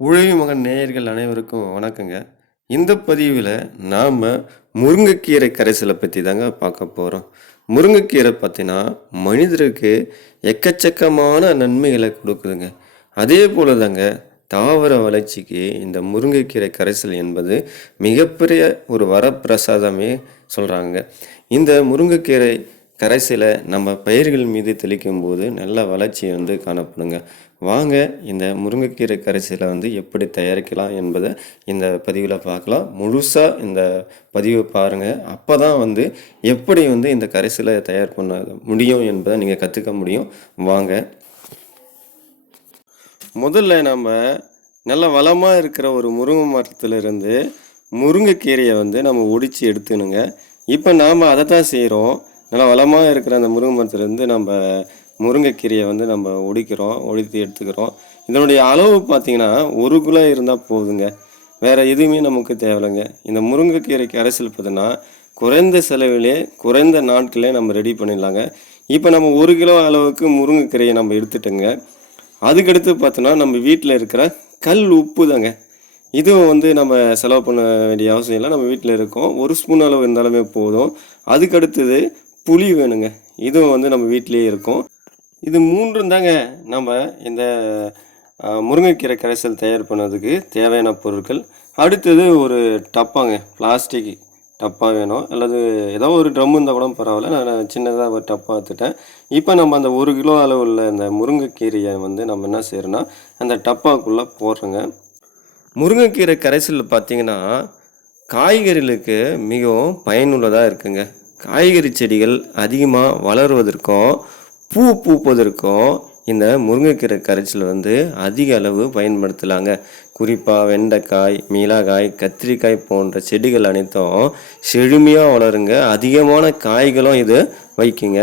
உழவி மகன் நேயர்கள் அனைவருக்கும் வணக்கங்க. இந்த பதிவில் நாம் முருங்கைக்கீரை கரைசலை பற்றி தாங்க பார்க்க போகிறோம். முருங்கைக்கீரை பார்த்தீங்கன்னா மனிதருக்கு எக்கச்சக்கமான நன்மைகளை கொடுக்குதுங்க. அதே போல் தாங்க தாவர வளர்ச்சிக்கு இந்த முருங்கைக்கீரை கரைசல் என்பது மிகப்பெரிய ஒரு வரப்பிரசாதமே சொல்கிறாங்க. இந்த முருங்கைக்கீரை கரைசலை நம்ம பயிர்கள் மீது தெளிக்கும் போது நல்ல வளர்ச்சி காணப்படுங்க. வாங்க இந்த முருங்கைக்கீரை கரைசலை எப்படி தயாரிக்கலாம் என்பதை இந்த பதிவில் பார்க்கலாம். முழுசாக இந்த பதிவை பாருங்கள். அப்போ தான் எப்படி இந்த கரைசலை தயார் பண்ண முடியும் என்பதை நீங்கள் கற்றுக்க முடியும். வாங்க. முதல்ல நம்ம நல்ல வளமாக இருக்கிற ஒரு முருங்கை மரத்துலேருந்து முருங்கைக்கீரையை நம்ம ஒடித்து எடுத்துணுங்க. இப்போ நாம் அதை தான் செய்கிறோம். நல்லா வளமாக இருக்கிற அந்த முருங்கை மரத்துலேருந்து நம்ம முருங்கைக்கீரையை நம்ம ஒடித்து எடுத்துக்கிறோம். இதனுடைய அளவு பார்த்திங்கன்னா 1 கிலோ இருந்தால் போதுங்க. வேறு எதுவுமே நமக்கு தேவையில்லைங்க. இந்த முருங்கைக்கீரை கரைசல் பார்த்தீங்கன்னா குறைந்த செலவிலே குறைந்த நாட்களே நம்ம ரெடி பண்ணிடலாங்க. இப்போ நம்ம 1 கிலோ அளவுக்கு முருங்கைக்கீரையை நம்ம எடுத்துட்டோங்க. அதுக்கடுத்து பார்த்தோன்னா நம்ம வீட்டில் இருக்கிற கல் உப்பு தாங்க. இதுவும் நம்ம செலவு பண்ண வேண்டிய அவசியம் இல்லை. நம்ம வீட்டில் இருக்கோம். 1 ஸ்பூன் அளவு இருந்தாலுமே போதும். அதுக்கடுத்தது புளி வேணுங்க. இதுவும் நம்ம வீட்டிலேயே இருக்கும். இது 3 தாங்க நம்ம இந்த முருங்கைக்கீரை கரைசல் தயார் பண்ணதுக்கு தேவையான பொருட்கள். அடுத்தது ஒரு டப்பாங்க, பிளாஸ்டிக் டப்பா வேணும். அல்லது ஏதோ ஒரு ட்ரம் இருந்தால் கூட பரவாயில்ல. நான் சின்னதாக ஒரு டப்பா எடுத்துட்டேன். இப்போ நம்ம அந்த 1 கிலோ அளவுள்ள இந்த முருங்கைக்கீரையை நம்ம என்ன செய்யறோன்னா அந்த டப்பாக்குள்ளே போடுறோங்க. முருங்கைக்கீரை கரைசல் பார்த்திங்கன்னா காய்கறிகளுக்கு மிகவும் பயனுள்ளதாக இருக்குங்க. காய்கறி செடிகள் அதிகமாக வளருவதற்கும் பூ பூப்பதற்கும் இந்த முருங்கைக்கீரை கரைசல் அதிக அளவு பயன்படுத்தலாங்க. குறிப்பாக வெண்டைக்காய், மிளகாய், கத்திரிக்காய் போன்ற செடிகள் அனைத்தும் செழுமையாக வளருங்க. அதிகமான காய்களும் இது வைக்குங்க.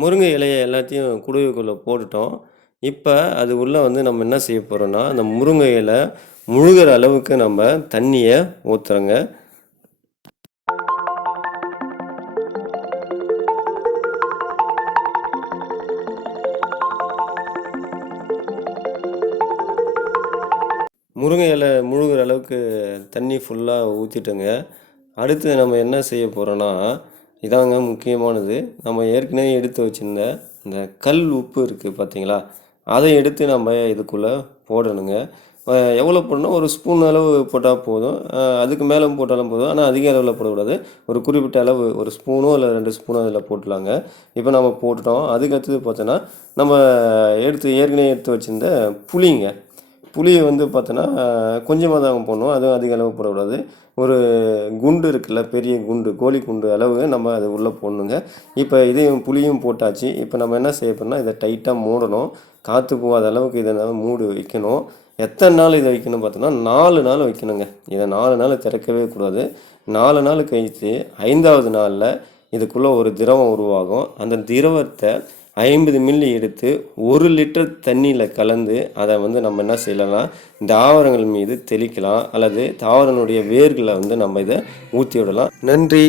முருங்கை இலையை எல்லாத்தையும் குடுவைக்குள்ளே போட்டுட்டோம். இப்போ அது உள்ளே நம்ம என்ன செய்ய போகிறோன்னா அந்த முருங்கை இலை முழுகிற அளவுக்கு நம்ம தண்ணியை ஊற்றுறோங்க. முருங்கை இலை முழுகிற அளவுக்கு தண்ணி ஃபுல்லாக ஊற்றிட்டோங்க. அடுத்து நம்ம என்ன செய்ய போகிறோன்னா இதாங்க முக்கியமானது. நம்ம ஏற்கனவே எடுத்து வச்சுருந்த இந்த கல் உப்பு இருக்குது பார்த்தீங்களா, அதை எடுத்து நம்ம இதுக்குள்ளே போடணுங்க. எவ்வளோ போடணும், 1 ஸ்பூன் அளவு போட்டால் போதும். அதுக்கு மேலே போட்டாலும் போதும். ஆனால் அதிக அளவில் போடக்கூடாது. ஒரு குறிப்பிட்ட அளவு 1 ஸ்பூனோ இல்லை 2 ஸ்பூனோ அதில் போட்டுலாங்க. இப்போ நம்ம போட்டுட்டோம். அதுக்கு பார்த்தோன்னா நம்ம ஏற்கனவே எடுத்து வச்சுருந்த புளிங்க. புளி பார்த்தோன்னா கொஞ்சமாக தான் போடணும். அதுவும் அதிக அளவு போடக்கூடாது. ஒரு குண்டு இருக்குல்ல, பெரிய குண்டு, கோழி குண்டு அளவு நம்ம அது உள்ளே போடணுங்க. இப்போ இதையும் புளியும் போட்டாச்சு. இப்போ நம்ம என்ன செய்ய போகிறோம்னா இதை டைட்டாக மூடணும். காற்று போகாத அளவுக்கு இதை நம்ம மூடி வைக்கணும். எத்தனை நாள் இதை வைக்கணும் பார்த்தோன்னா 4 நாள் வைக்கணுங்க. இதை 4 நாள் திறக்கவே கூடாது. 4 நாள் கழித்து 5ஆவது நாளில் இதுக்குள்ளே ஒரு திரவம் உருவாகும். அந்த திரவத்தை 50 மில்லி எடுத்து 1 லிட்டர் தண்ணியில் கலந்து அதை நம்ம என்ன செய்யலாம்னா தாவரங்கள் மீது தெளிக்கலாம். அல்லது தாவரனுடைய வேர்களை நம்ம இதை ஊற்றி விடலாம். நன்றி.